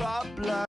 problem.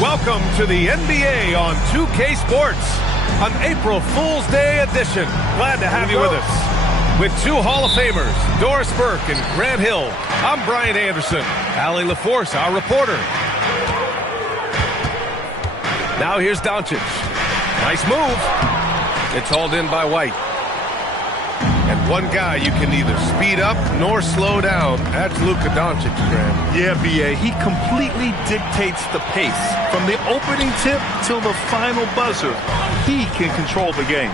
Welcome to the NBA on 2K Sports, an April Fool's Day edition. Glad to have you with us. With two Hall of Famers, Doris Burke and Grant Hill, I'm Brian Anderson. Allie LaForce, our reporter. Now here's Doncic. Nice move. It's hauled in by White. And one guy you can neither speed up nor slow down. That's Luka Doncic, Grant. Yeah, B.A., he completely dictates the pace. From the opening tip till the final buzzer, he can control the game.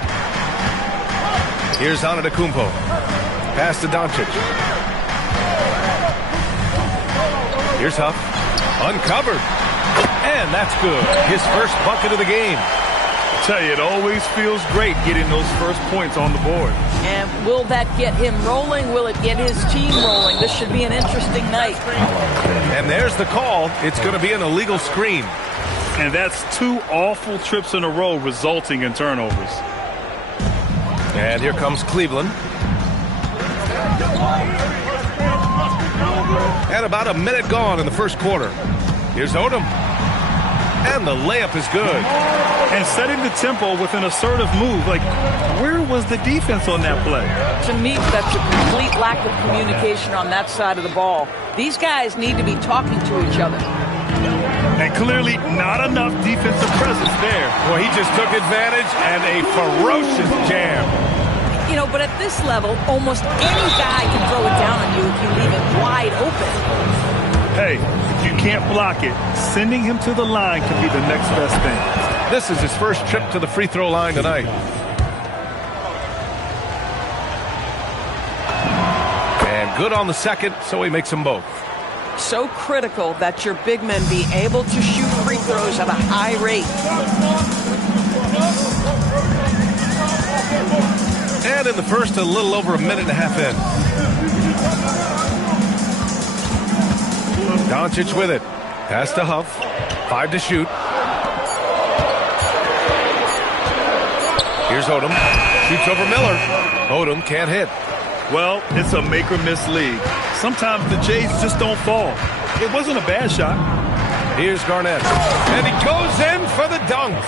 Here's Antetokounmpo. Pass to Doncic. Here's Huff. Uncovered. And that's good. His first bucket of the game. Tell you, it always feels great getting those first points on the board. And will that get him rolling? Will it get his team rolling? This should be an interesting night. And there's the call. It's going to be an illegal screen. And that's two awful trips in a row resulting in turnovers. And here comes Cleveland. And about a minute gone in the first quarter. Here's Odom. And the layup is good. And setting the tempo with an assertive move. Like, where was the defense on that play? To me, that's a complete lack of communication on that side of the ball. These guys need to be talking to each other. And clearly not enough defensive presence there. Well, he just took advantage and a ferocious jam. You know, but at this level, almost any guy can throw it down on you if you leave it wide open. Hey, if you can't block it, sending him to the line can be the next best thing. This is his first trip to the free throw line tonight. And good on the second, so he makes them both. So critical that your big men be able to shoot free throws at a high rate. And in the first, a little over a minute and a half in. Doncic with it. Pass to Huff. 5 to shoot. Here's Odom. Shoots over Miller. Odom can't hit. Well, it's a make-or-miss league. Sometimes the Jays just don't fall. It wasn't a bad shot. Here's Garnett. And he goes in for the dunk.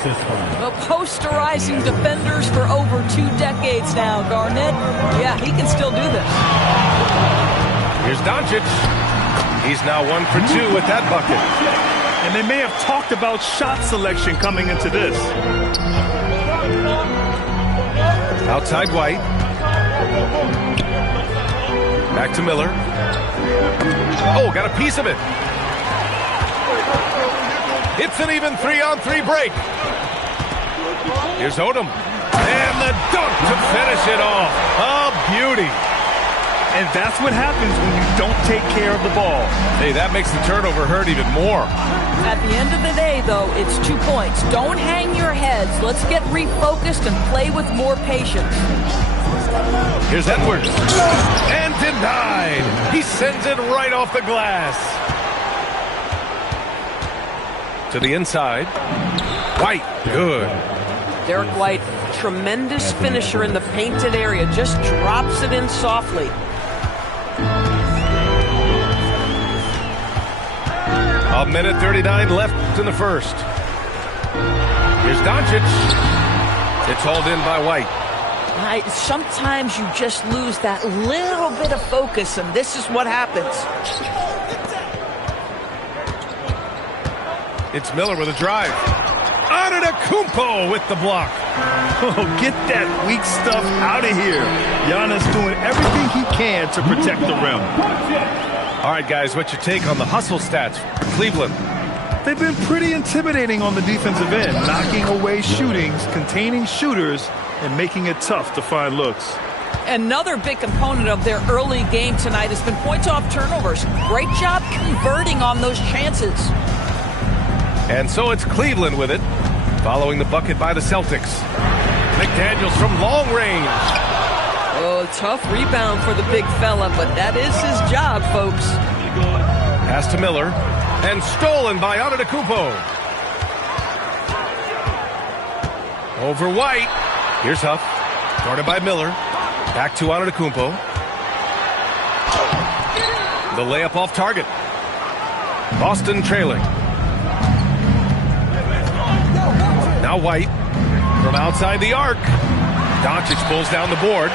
Well, posterizing defenders for over 2 decades now, Garnett. Yeah, he can still do this. Here's Doncic. He's now 1 for 2 with that bucket. And they may have talked about shot selection coming into this. Outside White. Back to Miller. Oh, got a piece of it. It's an even 3-on-3 break. Here's Odom. And the dunk to finish it off. A beauty. And that's what happens when you don't take care of the ball. Hey, that makes the turnover hurt even more. At the end of the day, though, it's 2 points. Don't hang your heads. Let's get refocused and play with more patience. Here's Edwards. And denied. He sends it right off the glass. To the inside. White. Good. Derek White, tremendous finisher in the painted area. Just drops it in softly. A minute 39 left in the first. Here's Doncic. It's hauled in by White. Sometimes you just lose that little bit of focus, and this is what happens. It's Miller with a drive. Antetokounmpo with the block. Oh, get that weak stuff out of here. Giannis doing everything he can to protect the rim. All right, guys, what's your take on the hustle stats for Cleveland? They've been pretty intimidating on the defensive end, knocking away shootings, containing shooters, and making it tough to find looks. Another big component of their early game tonight has been points off turnovers. Great job converting on those chances. And so it's Cleveland with it, following the bucket by the Celtics. McDaniels from long range. Oh, tough rebound for the big fella, but that is his job, folks. Pass to Miller, and stolen by Antetokounmpo. Over White. Here's Huff, guarded by Miller. Back to Antetokounmpo. The layup off target. Boston trailing. Now White from outside the arc. Doncic pulls down the board.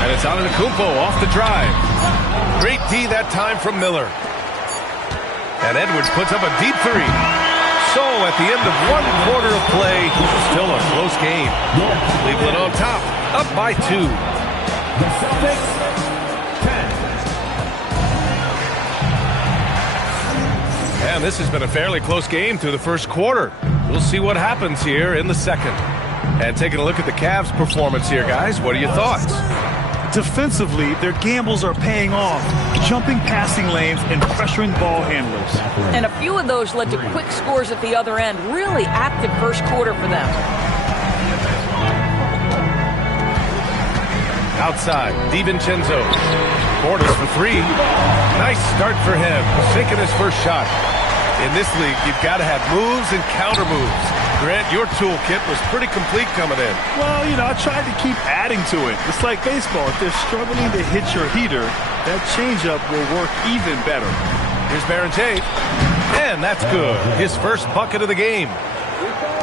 And it's Antetokounmpo off the drive. Great D that time from Miller. And Edwards puts up a deep three. So at the end of one quarter of play, still a close game. Cleveland on top, up by 2. And this has been a fairly close game through the first quarter. We'll see what happens here in the second. And taking a look at the Cavs' performance here, guys, what are your thoughts? Defensively, their gambles are paying off, jumping passing lanes and pressuring ball handlers. And a few of those led to quick scores at the other end. Really active first quarter for them. Outside, DiVincenzo. Portis for 3. Nice start for him, sinking his first shot. In this league, you've got to have moves and counter moves. Grant, your toolkit was pretty complete coming in. Well, I tried to keep adding to it. It's like baseball. If they're struggling to hit your heater, that changeup will work even better. Here's Baron-Tate. And that's good. His first bucket of the game.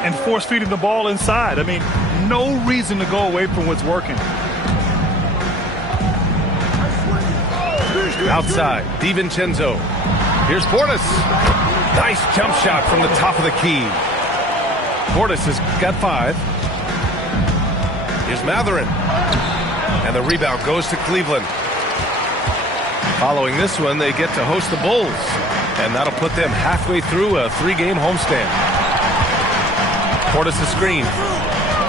And force-feeding the ball inside. I mean, no reason to go away from what's working. Outside, DiVincenzo. Here's Portis. Nice jump shot from the top of the key. Portis has got 5. Here's Mathurin. And the rebound goes to Cleveland. Following this one, they get to host the Bulls. And that'll put them halfway through a 3-game homestand. Portis' screen.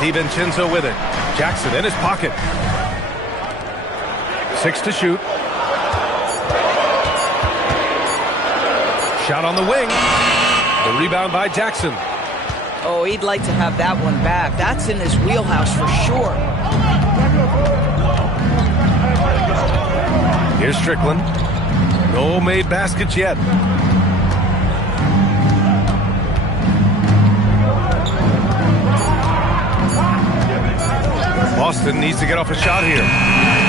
DiVincenzo with it. Jackson in his pocket. 6 to shoot. Shot on the wing. The rebound by Jackson. Oh, he'd like to have that one back. That's in his wheelhouse for sure. Here's Strickland. No made baskets yet. Boston needs to get off a shot here.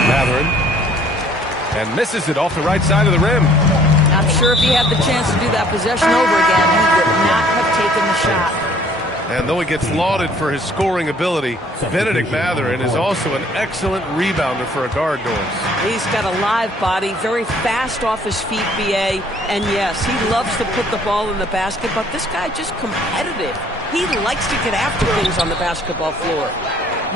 Mathurin. And misses it off the right side of the rim. I'm sure if he had the chance to do that possession over again, he would not have taken the shot. And though he gets lauded for his scoring ability, Bennedict Mathurin is also an excellent rebounder for a guard, Doris. He's got a live body, very fast off his feet, BA. And yes, he loves to put the ball in the basket, but this guy just competitive. He likes to get after things on the basketball floor.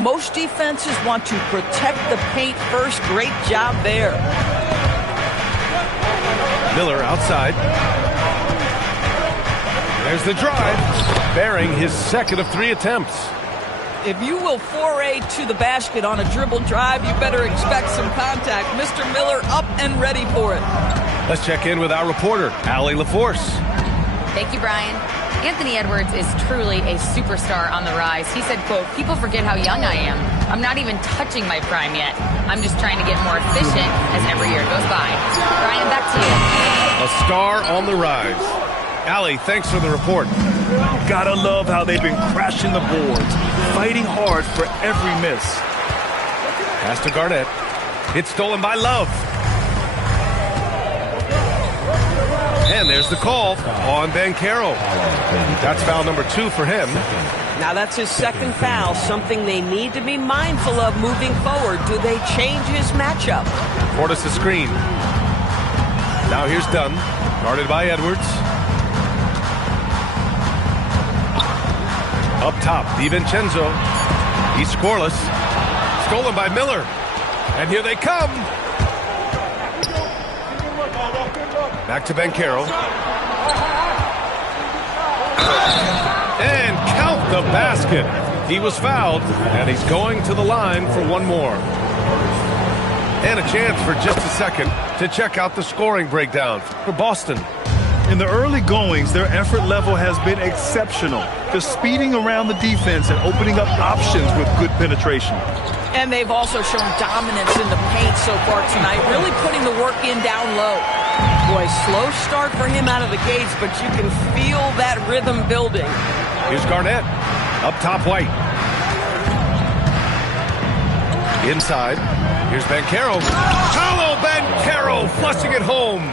Most defenses want to protect the paint first. Great job there. Miller outside. There's the drive, bearing his second of 3 attempts. If you will foray to the basket on a dribble drive, you better expect some contact. Mr. Miller up and ready for it. Let's check in with our reporter, Allie LaForce. Thank you, Brian. Anthony Edwards is truly a superstar on the rise. He said, quote, "People forget how young I am. I'm not even touching my prime yet. I'm just trying to get more efficient as every year goes by." Brian, back to you. A star on the rise. Allie, thanks for the report. Gotta love how they've been crashing the boards, fighting hard for every miss. Pass to Garnett. It's stolen by Love. And there's the call on Banchero. That's foul number 2 for him. Now that's his second foul, something they need to be mindful of moving forward. Do they change his matchup? Portis a screen. Now here's Dunn, guarded by Edwards. Up top, DiVincenzo. He's scoreless. Stolen by Miller. And here they come. Back to Banchero. And count the basket. He was fouled, and he's going to the line for one more. And a chance for just a second to check out the scoring breakdown for Boston. In the early goings, their effort level has been exceptional. Just speeding around the defense and opening up options with good penetration. And they've also shown dominance in the paint so far tonight, really putting the work in down low. Boy, slow start for him out of the gates, but you can feel that rhythm building. Here's Garnett. Up top, White. Inside. Here's Banchero. Paolo Banchero flushing it home.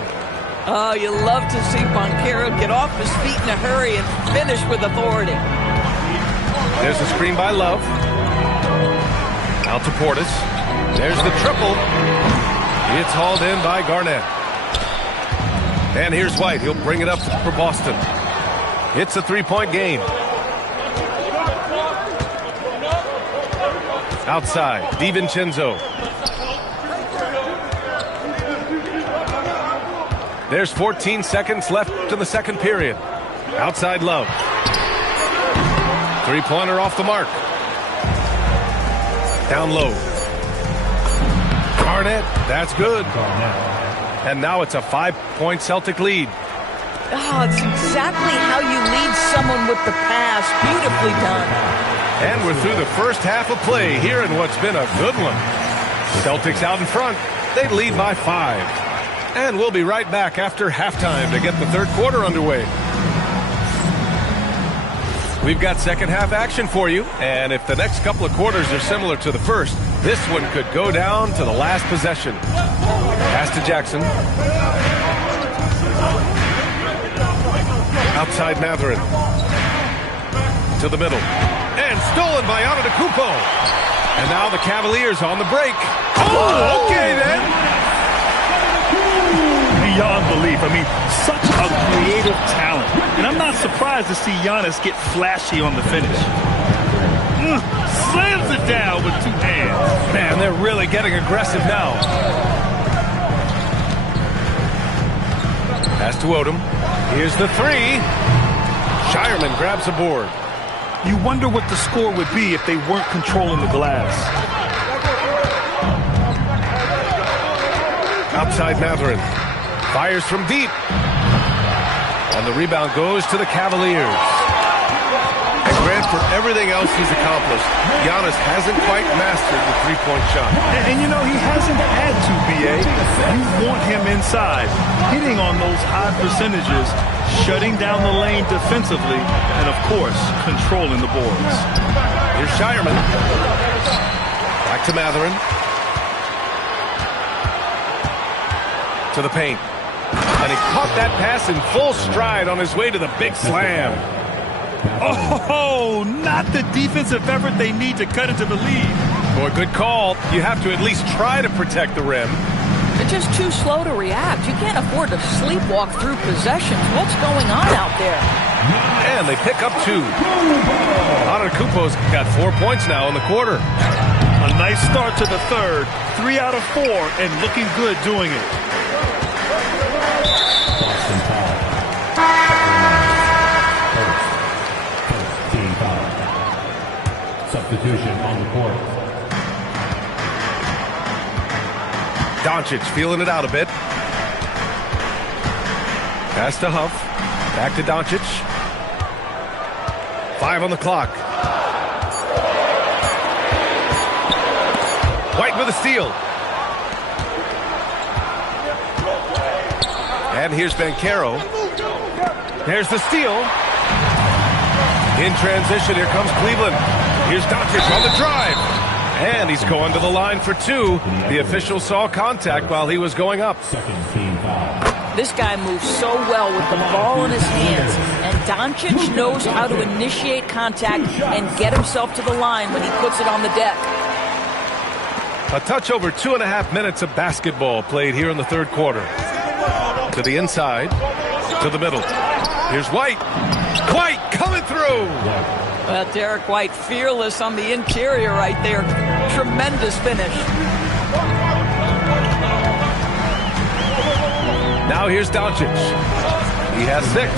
Oh, you love to see Banchero get off his feet in a hurry and finish with authority. There's a screen by Love. Out to Portis. There's the triple. It's hauled in by Garnett. And here's White. He'll bring it up for Boston. It's a three-point game. Outside, DiVincenzo. There's 14 seconds left in the second period. Outside Love. Three-pointer off the mark. Down low. Garnett, that's good. And now it's a 5-point Celtic lead. Oh, it's exactly how you lead someone with the pass. Beautifully done. And we're through the first half of play here in what's been a good one. Celtics out in front. They lead by 5. And we'll be right back after halftime to get the third quarter underway. We've got second half action for you, and if the next couple of quarters are similar to the first, this one could go down to the last possession. Pass to Jackson. Outside Mathurin. To the middle. And stolen by Antetokounmpo. And now the Cavaliers on the break. Oh, okay then. Beyond belief. I mean, such a creative talent. And I'm not surprised to see Giannis get flashy on the finish. Slams it down with two hands. Man, they're really getting aggressive now. Pass to Odom. Here's the three. Shireman grabs the board. You wonder what the score would be if they weren't controlling the glass. Outside Mathurin. Fires from deep. And the rebound goes to the Cavaliers. And Grant, for everything else he's accomplished, Giannis hasn't quite mastered the three-point shot. And you know, he hasn't had to, B.A. You want him inside, hitting on those high percentages, shutting down the lane defensively, and, of course, controlling the boards. Here's Shireman. Back to Mathurin. To the paint. And he caught that pass in full stride on his way to the big slam. Oh, not the defensive effort they need to cut into the lead. Boy, good call. You have to at least try to protect the rim. They're just too slow to react. You can't afford to sleepwalk through possessions. What's going on out there? And they pick up 2. Antetokounmpo's got 4 points now in the quarter. A nice start to the third. 3 out of 4 and looking good doing it. Substitution on the court. Doncic feeling it out a bit. Pass to Huff. Back to Doncic. 5 on the clock. White with a steal. And here's Banchero. There's the steal. In transition, here comes Cleveland. Here's Doncic on the drive. And he's going to the line for 2. The official saw contact while he was going up. Second team foul. This guy moves so well with the ball in his hands, and Doncic knows how to initiate contact and get himself to the line when he puts it on the deck. A touch over 2.5 minutes of basketball played here in the third quarter. To the inside, to the middle. Here's White. White coming through. Well, Derek White, fearless on the interior right there. Tremendous finish. Now here's Doncic. He has 6.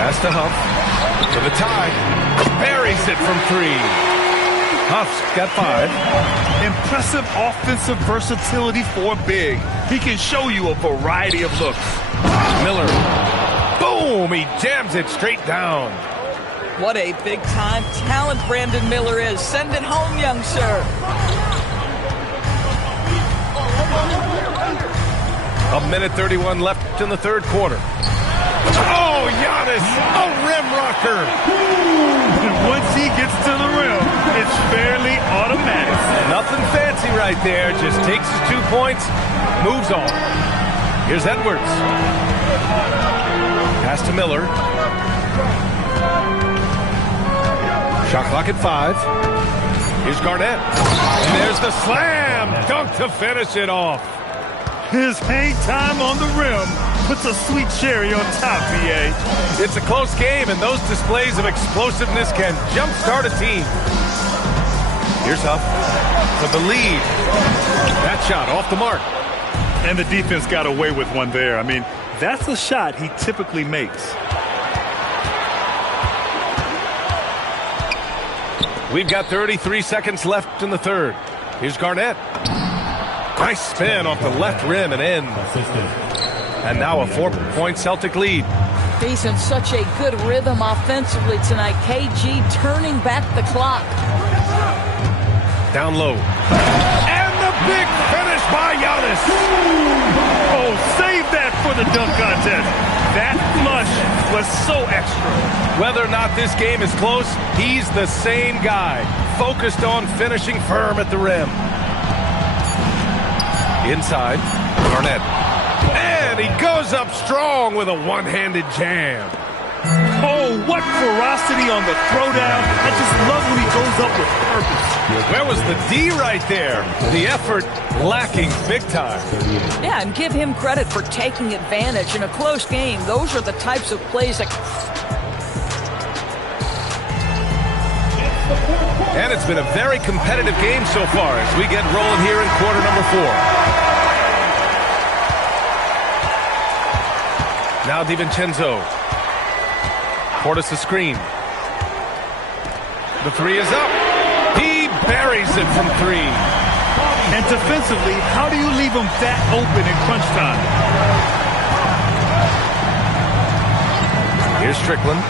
Pass to Huff. To the tie. Buries it from 3. Huff's got 5. Impressive offensive versatility for big. He can show you a variety of looks. Miller. Boom! He jams it straight down. What a big-time talent Brandon Miller is. Send it home, young sir. 1:31 left in the third quarter. Oh, Giannis! A rim rocker! And once he gets to the rim, it's fairly automatic. Nothing fancy right there. Just takes his 2 points, moves on. Here's Edwards. Pass to Miller. Shot clock at 5. Here's Garnett. And there's the slam dunk to finish it off. His hang time on the rim puts a sweet cherry on top, BA. It's a close game, and those displays of explosiveness can jumpstart a team. Here's Huff for the lead. That shot off the mark. And the defense got away with one there. I mean, that's a shot he typically makes. We've got 33 seconds left in the third. Here's Garnett. Nice spin off the left rim and in. And now a 4-point Celtic lead. He's in such a good rhythm offensively tonight. KG turning back the clock. Down low. And the big finish by Giannis. Oh, save that for the dunk contest. That flush was so extra. Whether or not this game is close, he's the same guy. Focused on finishing firm at the rim. Inside, Garnett. And he goes up strong with a one-handed jam. Oh, what ferocity on the throwdown. I just love when he goes up with purpose. Where was the D right there? The effort lacking big time. Yeah, and give him credit for taking advantage in a close game. Those are the types of plays that... And it's been a very competitive game so far as we get rolling here in quarter number 4. Now DiVincenzo. Portis the screen. The 3 is up. He buries it from 3. And defensively, how do you leave him that open in crunch time? Here's Strickland.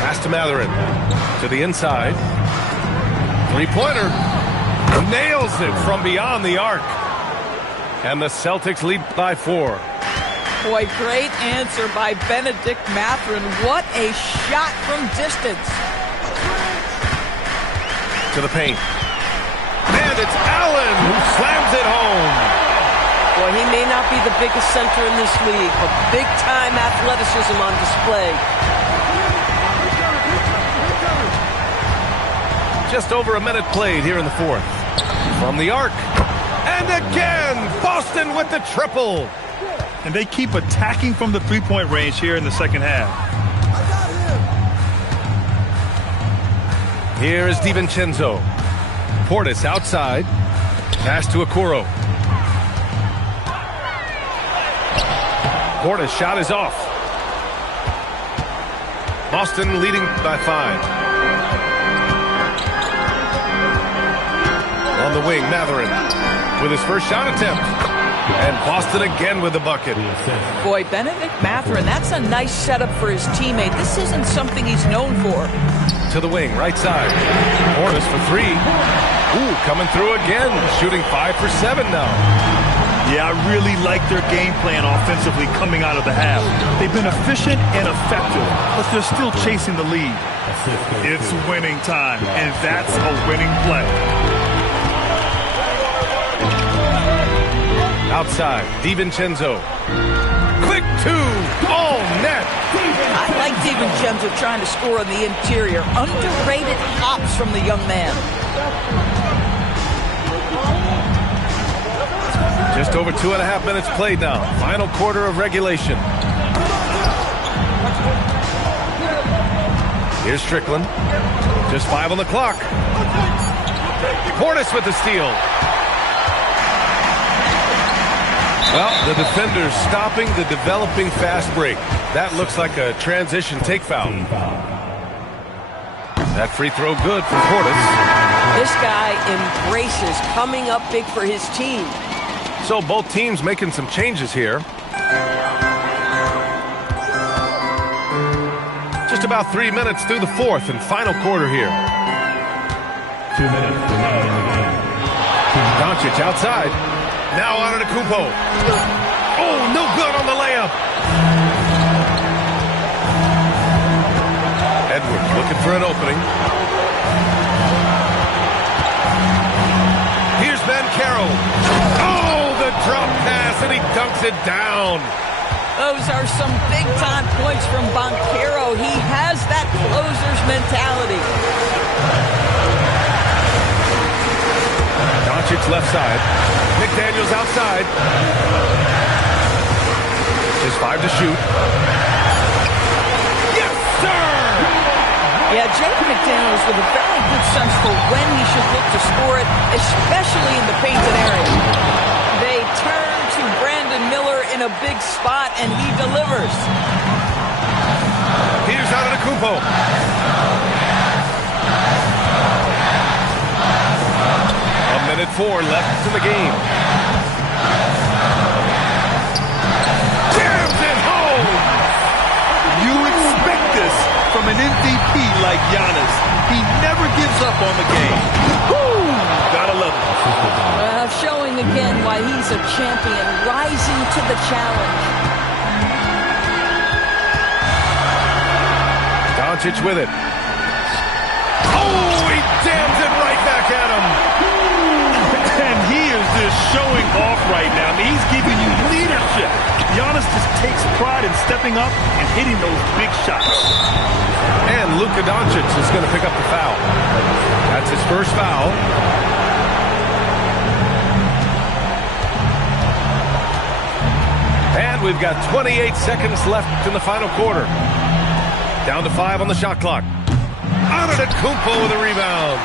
Pass to Mathurin. To the inside. 3-pointer. Nails it from beyond the arc. And the Celtics lead by 4. Boy, great answer by Benedict Mathurin. What a shot from distance. To the paint. And it's Allen who slams it home. Boy, he may not be the biggest center in this league, but big-time athleticism on display. Just over a minute played here in the fourth. From the arc. And again, Boston with the triple. And they keep attacking from the three-point range here in the second half. Here is DiVincenzo. Portis outside. Pass to Okoro. Portis' shot is off. Boston leading by 5. On the wing, Mathurin with his first shot attempt. And Boston again with the bucket. Boy, Benedict Mathurin, that's a nice setup for his teammate. This isn't something he's known for. To the wing, right side. Portis for 3. Ooh, coming through again. Shooting 5 for 7 now. Yeah, I really like their game plan offensively coming out of the half. They've been efficient and effective, but they're still chasing the lead. It's winning time, and that's a winning play. Outside, DiVincenzo. Quick two, all net. I like DiVincenzo trying to score on the interior. Underrated hops from the young man. Just over 2.5 minutes played now. Final quarter of regulation. Here's Strickland. Just 5 on the clock. Portis with the steal. Well, the defender's stopping the developing fast break. That looks like a transition take foul. That free throw good from Portis. This guy embraces coming up big for his team. So both teams making some changes here. Just about 3 minutes through the fourth and final quarter here. 2 minutes remaining in the game. Doncic outside. Now on to Kumpo. Oh, no good on the layup. Edwards looking for an opening. Here's Banchero. Oh, the drop pass, and he dunks it down. Those are some big-time points from Banchero. He has that closer's mentality. Doncic left side. McDaniels outside. Just 5 to shoot. Yes, sir! Yeah, Jaden McDaniels with a very good sense for when he should look to score it, especially in the painted area. They turn to Brandon Miller in a big spot, and he delivers. Here's Antetokounmpo. A minute 4 left in the game. Jams it home! You expect this from an MVP like Giannis. He never gives up on the game. Woo! Gotta love it. Showing again why he's a champion, rising to the challenge. Doncic with it. Oh, he jams it right back at him. And he is just showing off right now. I mean, he's giving you leadership. Giannis just takes pride in stepping up and hitting those big shots. And Luka Doncic is going to pick up the foul. That's his first foul. And we've got 28 seconds left in the final quarter. Down to 5 on the shot clock. Antetokounmpo with a rebound.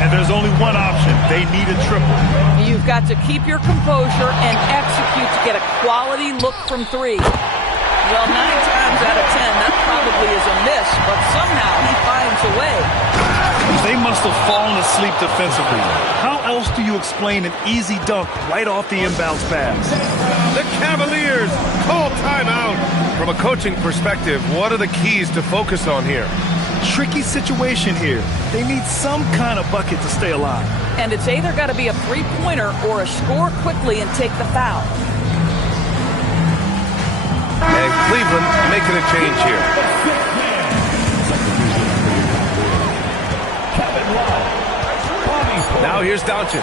And there's only one option. They need a triple. You've got to keep your composure and execute to get a quality look from 3. Well, 9 times out of 10, that probably is a miss, but somehow he finds a way. They must have fallen asleep defensively. How else do you explain an easy dunk right off the inbounds pass? The Cavaliers call timeout. From a coaching perspective, what are the keys to focus on here? Tricky situation here. They need some kind of bucket to stay alive. And it's either got to be a three-pointer or a score quickly and take the foul. And Cleveland making a change here. Now here's Doncic.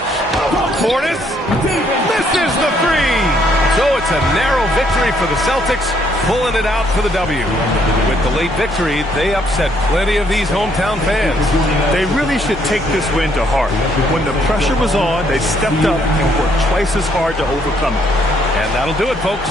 Portis misses the 3. So it's a narrow victory for the Celtics, pulling it out for the W. With the late victory, they upset plenty of these hometown fans. They really should take this win to heart. When the pressure was on, they stepped up and worked twice as hard to overcome it. And that'll do it, folks.